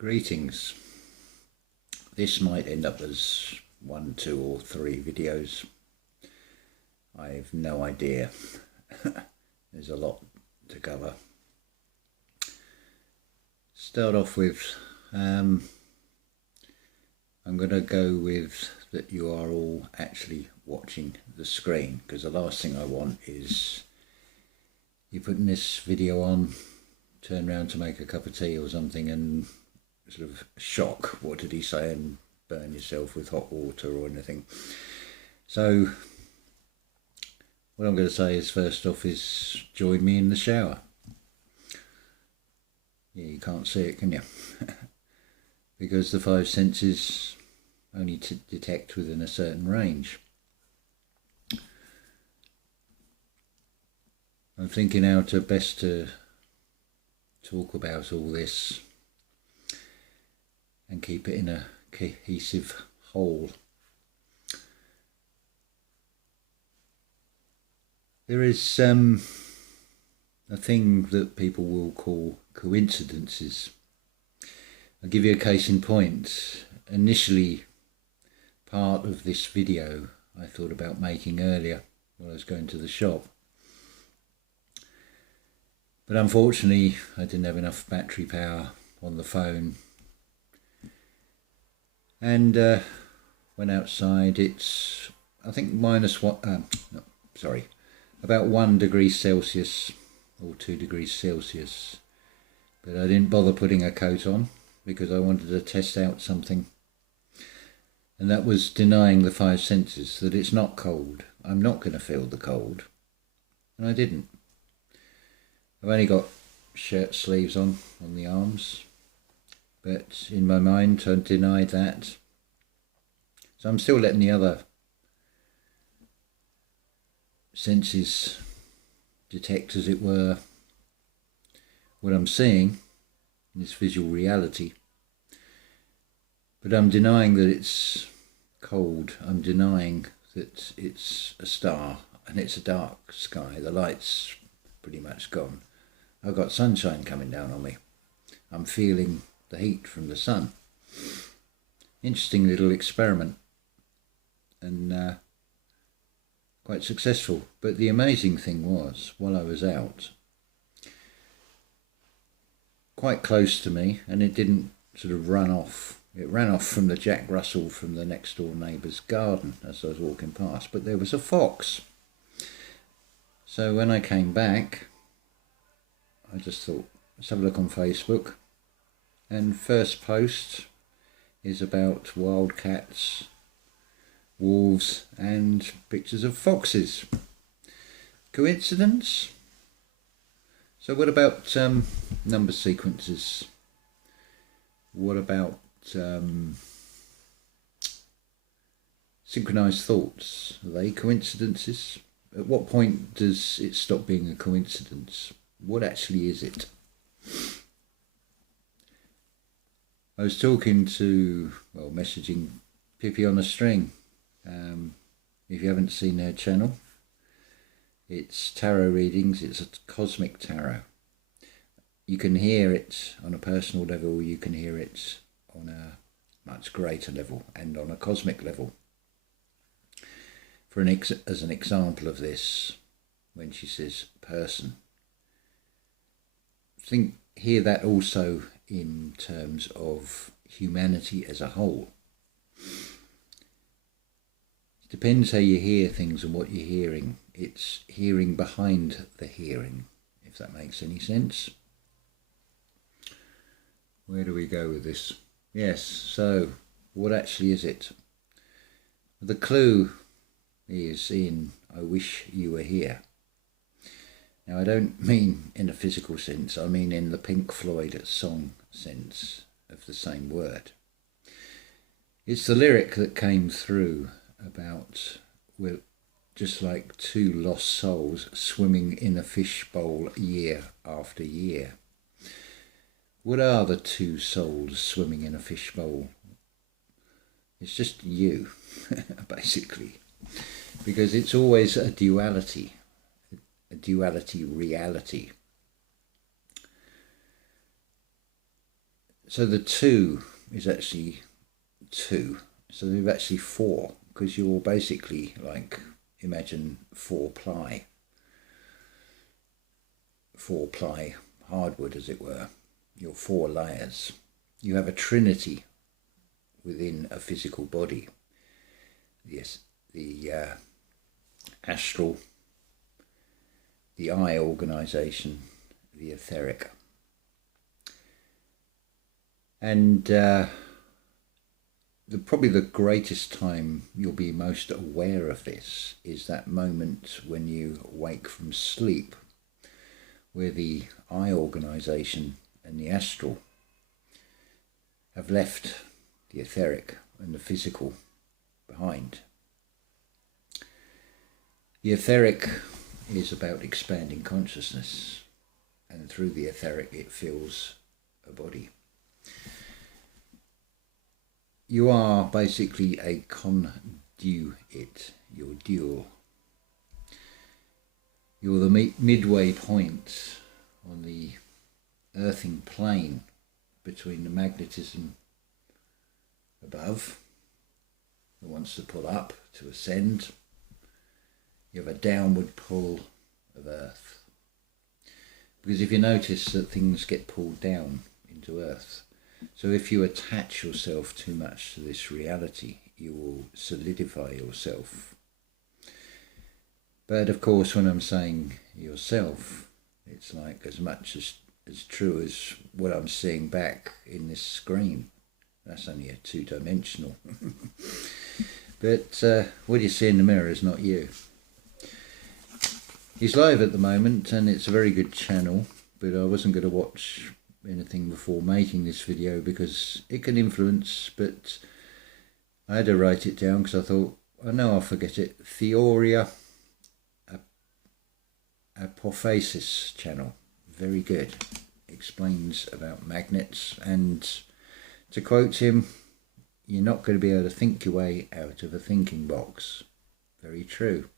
Greetings. This might end up as 1, 2 or 3 videos. I've no idea. There's a lot to cover. Start off with, I'm going to go with that you are all actually watching the screen, because the last thing I want is you putting this video on, turn around to make a cup of tea or something and sort of shock, what did he say, and burn yourself with hot water or anything. So what I'm going to say is, first off, is join me in the shower. Yeah, you can't see it, can you? Because the 5 senses only detect within a certain range. I'm thinking how to best to talk about all this and keep it in a cohesive whole. There is a thing that people will call coincidences. I'll give you a case in point. Initially, part of this video I thought about making earlier while I was going to the shop. But unfortunately, I didn't have enough battery power on the phone. And went outside. It's, I think, about 1 degree Celsius or 2 degrees Celsius. But I didn't bother putting a coat on because I wanted to test out something. And that was denying the 5 senses that it's not cold. I'm not going to feel the cold. And I didn't. I've only got shirt sleeves on the arms. But in my mind, I denied that. So I'm still letting the other senses detect, as it were, what I'm seeing in this visual reality. But I'm denying that it's cold. I'm denying that it's a star and it's a dark sky. The light's pretty much gone. I've got sunshine coming down on me. I'm feeling the heat from the sun. Interesting little experiment, and quite successful. But the amazing thing was, while I was out, quite close to me, and it didn't sort of run off. It ran off from the Jack Russell from the next door neighbour's garden as I was walking past, but there was a fox. So when I came back, I just thought, let's have a look on Facebook. And first post is about wildcats, wolves and pictures of foxes. Coincidence? So what about number sequences? What about synchronized thoughts? Are they coincidences? At what point does it stop being a coincidence? What actually is it? I was talking to, messaging Pippi on a String. If you haven't seen her channel, it's tarot readings. It's a cosmic tarot. You can hear it on a personal level. You can hear it on a much greater level and on a cosmic level. As an example of this, when she says person, hear that also in terms of humanity as a whole. It depends how you hear things and what you're hearing. It's hearing behind the hearing, if that makes any sense. Where do we go with this? Yes, so what actually is it? The clue is in I wish you were here. Now, I don't mean in a physical sense, I mean in the Pink Floyd song sense of the same word. It's the lyric that came through about, we're just like 2 lost souls swimming in a fishbowl year after year. What are the 2 souls swimming in a fishbowl? It's just you, basically, because it's always a duality reality. So the 2 is actually 2. So there's actually 4, because you're basically like, imagine 4-ply hardwood, as it were. Your 4 layers. You have a trinity within a physical body. Yes, the astral, the eye organisation, the etheric. And probably the greatest time you'll be most aware of this is that moment when you wake from sleep, where the eye organisation and the astral have left the etheric and the physical behind. The etheric is about expanding consciousness, and through the etheric it fills a body. You are basically a conduit, you're dual. You're the midway point on the earthing plane between the magnetism above that wants to pull up, to ascend. You have a downward pull of earth. Because if you notice that things get pulled down into earth, so if you attach yourself too much to this reality, you will solidify yourself. But of course, when I'm saying yourself, it's like as much as true as what I'm seeing back in this screen. That's only a 2-dimensional. But what you see in the mirror is not you. He's live at the moment, and it's a very good channel, but I wasn't going to watch anything before making this video because it can influence, but I had to write it down because I thought, I know I'll forget it. Theoria Apophasis channel, very good. Explains about magnets, and to quote him, you're not going to be able to think your way out of a thinking box. Very true.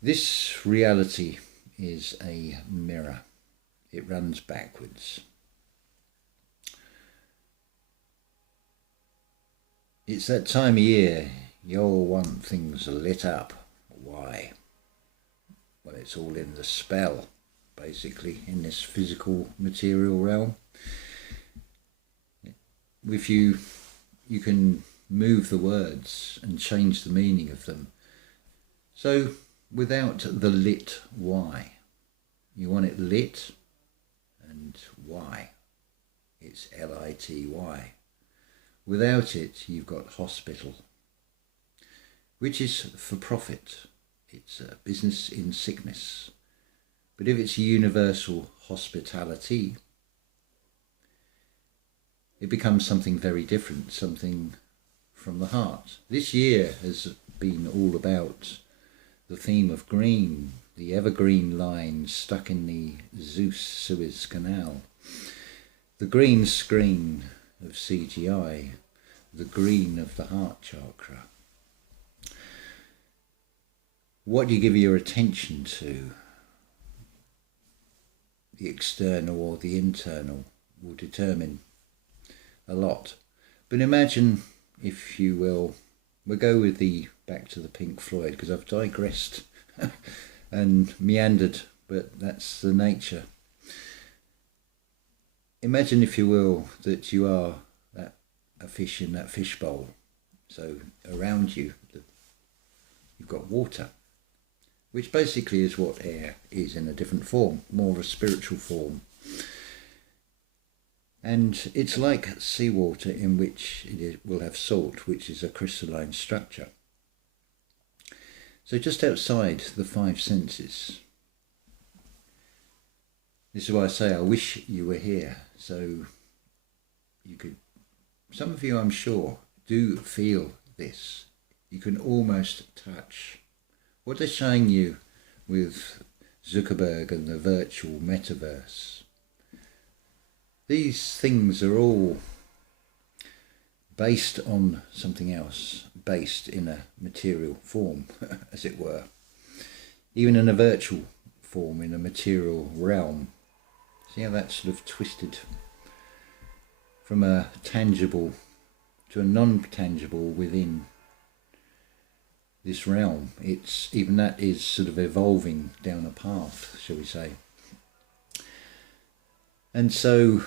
This reality is a mirror. It runs backwards. It's that time of year you all want things lit up. Why? Well, it's all in the spell, basically, in this physical material realm. If you can move the words and change the meaning of them. So without the lit why, you want it lit, and why, it's L-I-T-Y. Without it, you've got hospital, which is for profit. It's a business in sickness. But if it's universal hospitality, it becomes something very different, something from the heart. This year has been all about the theme of green, the evergreen line stuck in the Suez Canal, the green screen of CGI, the green of the heart chakra. What you give your attention to, the external or the internal, will determine a lot. But imagine, if you will, we'll go with back to the Pink Floyd, because I've digressed and meandered, but that's the nature. Imagine, if you will, that you are a fish in that fish bowl. So around you, you've got water, which basically is what air is in a different form, more of a spiritual form. And it's like seawater, in which it will have salt, which is a crystalline structure. So just outside the 5 senses. This is why I say I wish you were here, so you could, some of you I'm sure do feel this. You can almost touch. What they're showing you with Zuckerberg and the virtual metaverse, these things are all based on something else, based in a material form, as it were. Even in a virtual form, in a material realm. See how that's sort of twisted from a tangible to a non-tangible within this realm. It's even that is sort of evolving down a path, shall we say. And so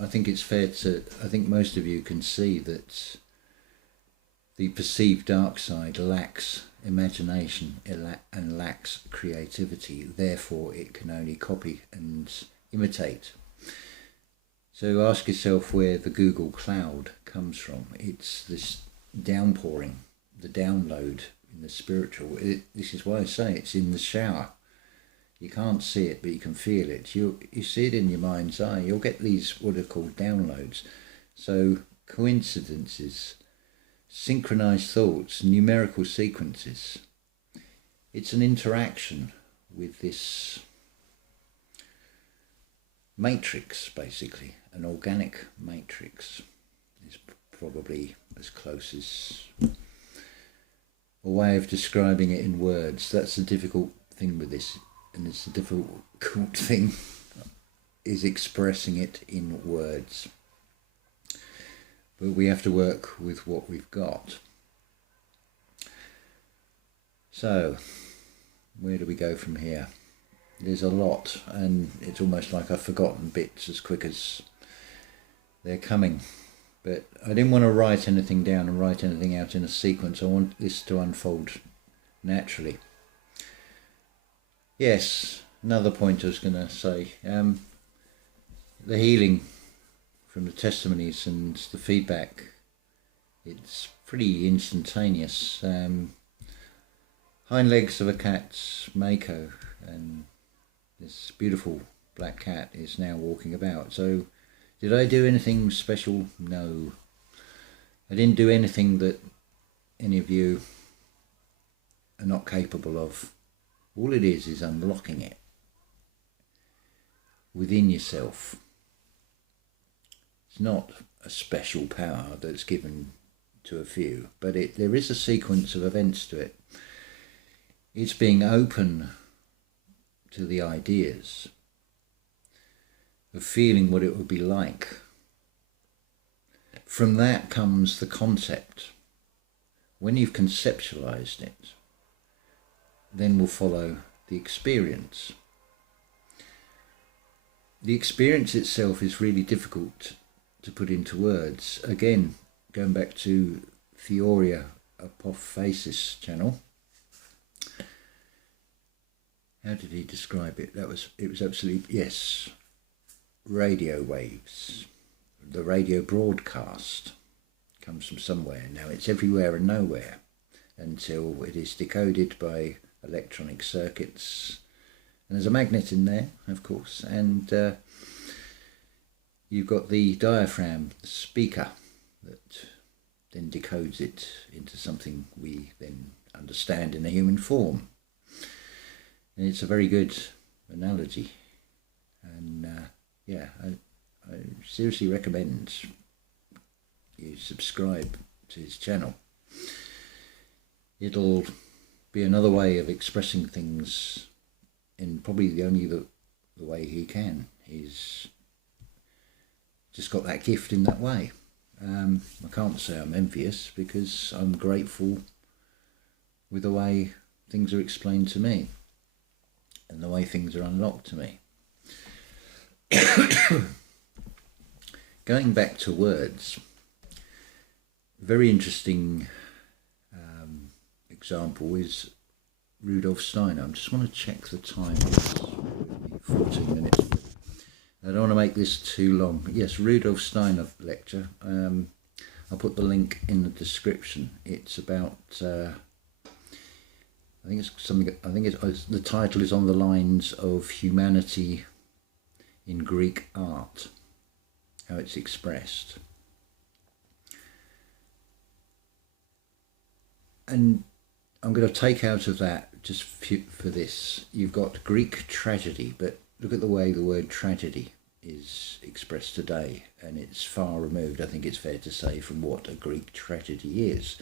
I think it's fair to, I think most of you can see that the perceived dark side lacks imagination and lacks creativity. Therefore, it can only copy and imitate. So ask yourself where the Google cloud comes from. It's this downpouring, the download in the spiritual. This is why I say it's in the shower. You can't see it, but you can feel it. You see it in your mind's eye. You'll get these what are called downloads. So coincidences, synchronized thoughts, numerical sequences. It's an interaction with this matrix, basically. An organic matrix is probably as close as a way of describing it in words. That's the difficult thing with this, and it's the difficult thing is expressing it in words. But we have to work with what we've got. So, where do we go from here? There's a lot, and it's almost like I've forgotten bits as quick as they're coming. But I didn't want to write anything down and write anything out in a sequence. I want this to unfold naturally. Yes, another point I was going to say. The healing from the testimonies and the feedback, it's pretty instantaneous. Hind legs of a cat's Mako, and this beautiful black cat is now walking about. So did I do anything special? No. I didn't do anything that any of you are not capable of. All it is unlocking it within yourself. It's not a special power that's given to a few, but there is a sequence of events to it. It's being open to the ideas of feeling what it would be like. From that comes the concept. When you've conceptualized it, then will follow the experience. The experience itself is really difficult to put into words. Again, going back to Theoria Apophasis channel. How did he describe it? It was absolutely, yes, radio waves. The radio broadcast comes from somewhere. Now it's everywhere and nowhere until it is decoded by electronic circuits. And there's a magnet in there, of course, and you've got the diaphragm, the speaker, that then decodes it into something we then understand in a human form. And it's a very good analogy. And yeah, I seriously recommend you subscribe to his channel. It'll be another way of expressing things in probably the way he can. He's just got that gift in that way. I can't say I'm envious because I'm grateful with the way things are explained to me and the way things are unlocked to me. Going back to words, very interesting example is Rudolf Steiner. I just want to check the time. It's 14 minutes. I don't want to make this too long. Yes, Rudolf Steiner lecture. I'll put the link in the description. It's about. I think it's something. I think the title is on the lines of humanity in Greek art, how it's expressed. And I'm going to take out of that, just for this, you've got Greek tragedy, but look at the way the word tragedy is expressed today, and it's far removed, I think it's fair to say, from what a Greek tragedy is.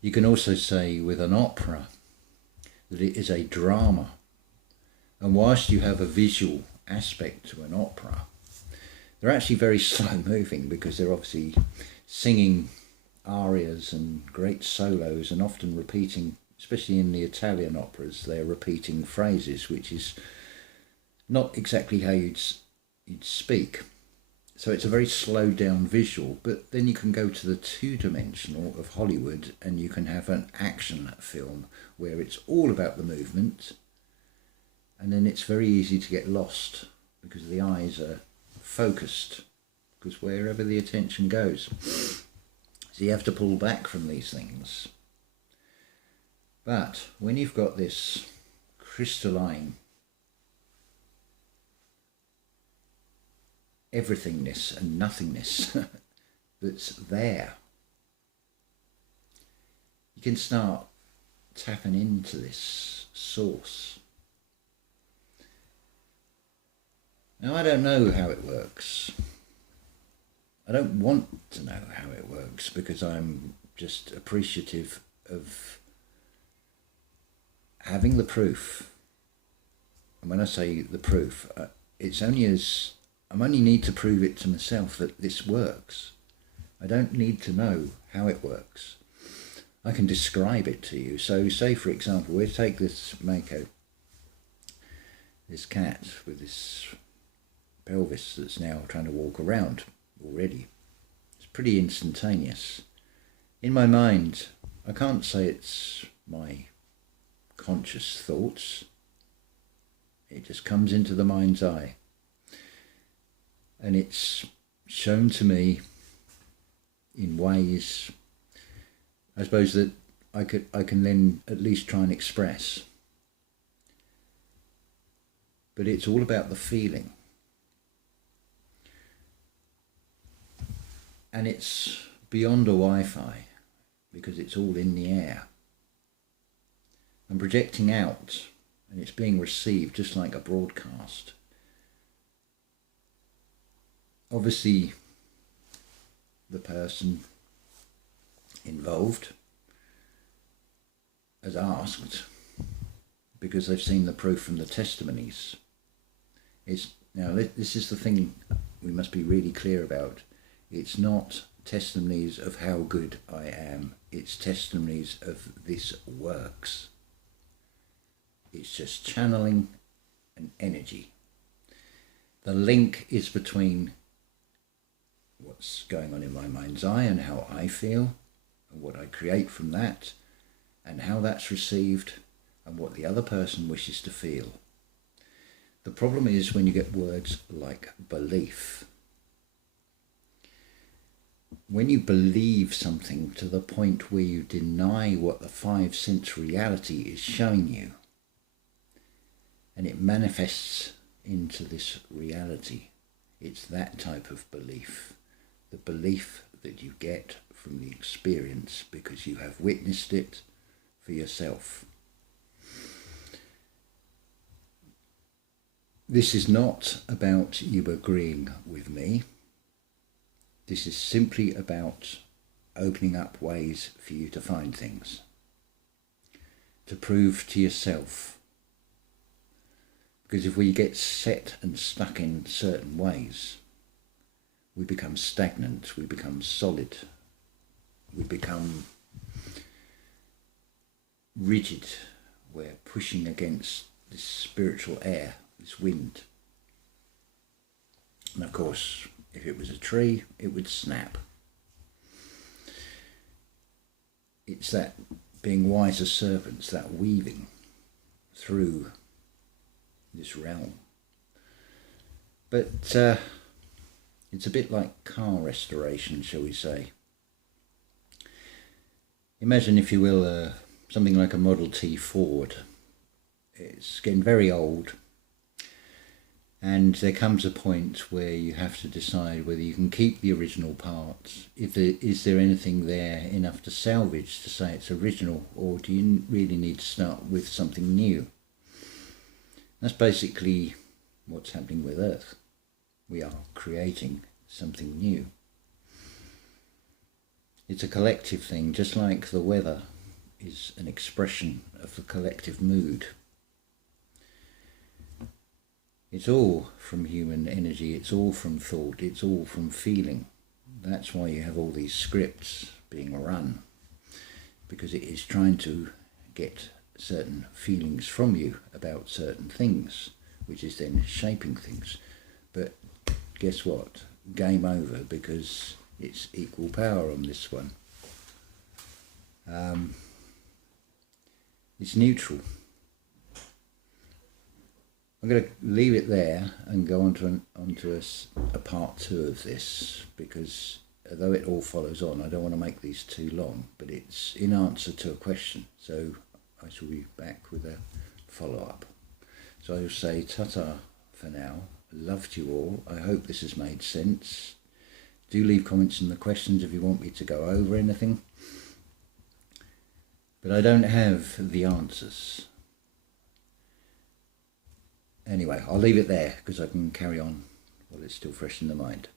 You can also say with an opera that it is a drama, and whilst you have a visual aspect to an opera, They're actually very slow moving because they're obviously singing arias and great solos and often repeating, especially in the Italian operas, they're repeating phrases, which is not exactly how you'd speak. So it's a very slowed down visual, but then you can go to the two-dimensional of Hollywood and you can have an action film where it's all about the movement, and then it's very easy to get lost because the eyes are focused, because wherever the attention goes. So you have to pull back from these things. But when you've got this crystalline everythingness and nothingness that's there, you can start tapping into this source. Now, I don't know how it works. I don't want to know how it works because I'm just appreciative of having the proof. And when I say the proof, it's only as I only need to prove it to myself that this works. I don't need to know how it works. I can describe it to you. So say, for example, we'll take this Mako, this cat with this pelvis that's now trying to walk around already. It's pretty instantaneous. In my mind, I can't say it's my conscious thoughts. It just comes into the mind's eye. And it's shown to me in ways, I suppose, that I can then at least try and express. But it's all about the feeling. And it's beyond a Wi-Fi because it's all in the air. I'm projecting out and it's being received just like a broadcast. Obviously, the person involved has asked because they've seen the proof from the testimonies. Now, this is the thing we must be really clear about. It's not testimonies of how good I am. It's testimonies of this works. It's just channeling an energy. The link is between what's going on in my mind's eye and how I feel and what I create from that and how that's received and what the other person wishes to feel. The problem is when you get words like belief. When you believe something to the point where you deny what the five-sense reality is showing you, and it manifests into this reality, it's that type of belief. The belief that you get from the experience because you have witnessed it for yourself. This is not about you agreeing with me. This is simply about opening up ways for you to find things, to prove to yourself. Because if we get set and stuck in certain ways, we become stagnant, we become solid, we become rigid. We're pushing against this spiritual air, this wind. And of course, if it was a tree, it would snap. It's that being wise as serpents, that weaving through this realm. But it's a bit like car restoration, shall we say. Imagine, if you will, something like a Model T Ford. It's getting very old, and there comes a point where you have to decide whether you can keep the original parts. Is there anything there enough to salvage to say it's original, or do you really need to start with something new? That's basically what's happening with Earth. We are creating something new. It's a collective thing, just like the weather is an expression of the collective mood. It's all from human energy, it's all from thought, it's all from feeling. That's why you have all these scripts being run, because it is trying to get certain feelings from you about certain things, which is then shaping things. But guess what? Game over, because it's equal power on this one. It's neutral. I'm going to leave it there and go on to a part 2 of this, because although it all follows on, I don't want to make these too long, but it's in answer to a question, so I shall be back with a follow-up. So I'll say ta-ta for now. Loved you all. I hope this has made sense. Do leave comments in the questions if you want me to go over anything. But I don't have the answers. Anyway, I'll leave it there because I can carry on while it's still fresh in the mind.